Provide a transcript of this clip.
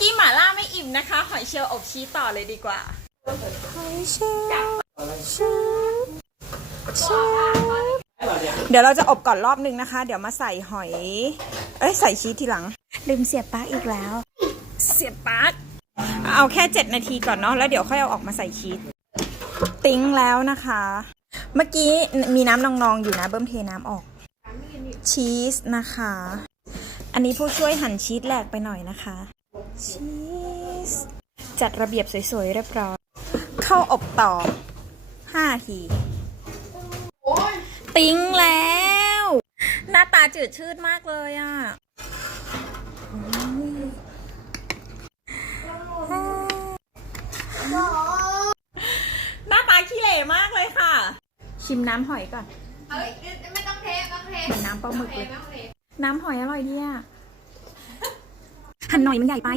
กี้หม่าล่าไม่อิ่มนะคะ หอยเชลล์อบชีสต่อเลยดีกว่าหอยเชลล์ชีสชีสเดี๋ยวเราจะอบก่อนรอบนึงนะคะ เดี๋ยวมาใส่หอย เอ้ยใส่ชีสทีหลัง ลืมเสียบปลั๊กอีกแล้ว เสียบปลั๊กเอาแค่ 7 นาทีก่อนเนาะแล้วเดี๋ยวค่อยเอาออกมาใส่ชีสติ้งแล้วนะคะ เมื่อกี้มีน้ำนองๆอยู่นะเบิ้มเทน้ำออก ชีสนะคะ อันนี้ผู้ช่วยหั่นชีสแหลกไปหน่อยนะคะ ชีสจัดระเบียบสวยๆ เรียบร้อย เข้าอบต่อ5นาที ติ้งแล้ว หน้าตาจืดชืดมากเลยอะ่ะหน้าตาขี้เหร่มากเลยค่ะ ชิมน้ำหอยก่อน เอ้ย ไม่ต้องเทไม่ต้องเท เหมือนน้ำปลาหมึกเลยไม่ต้องเทน้ำหอยอร่อยดีอะ หั่นหน่อยมันใหญ่ไป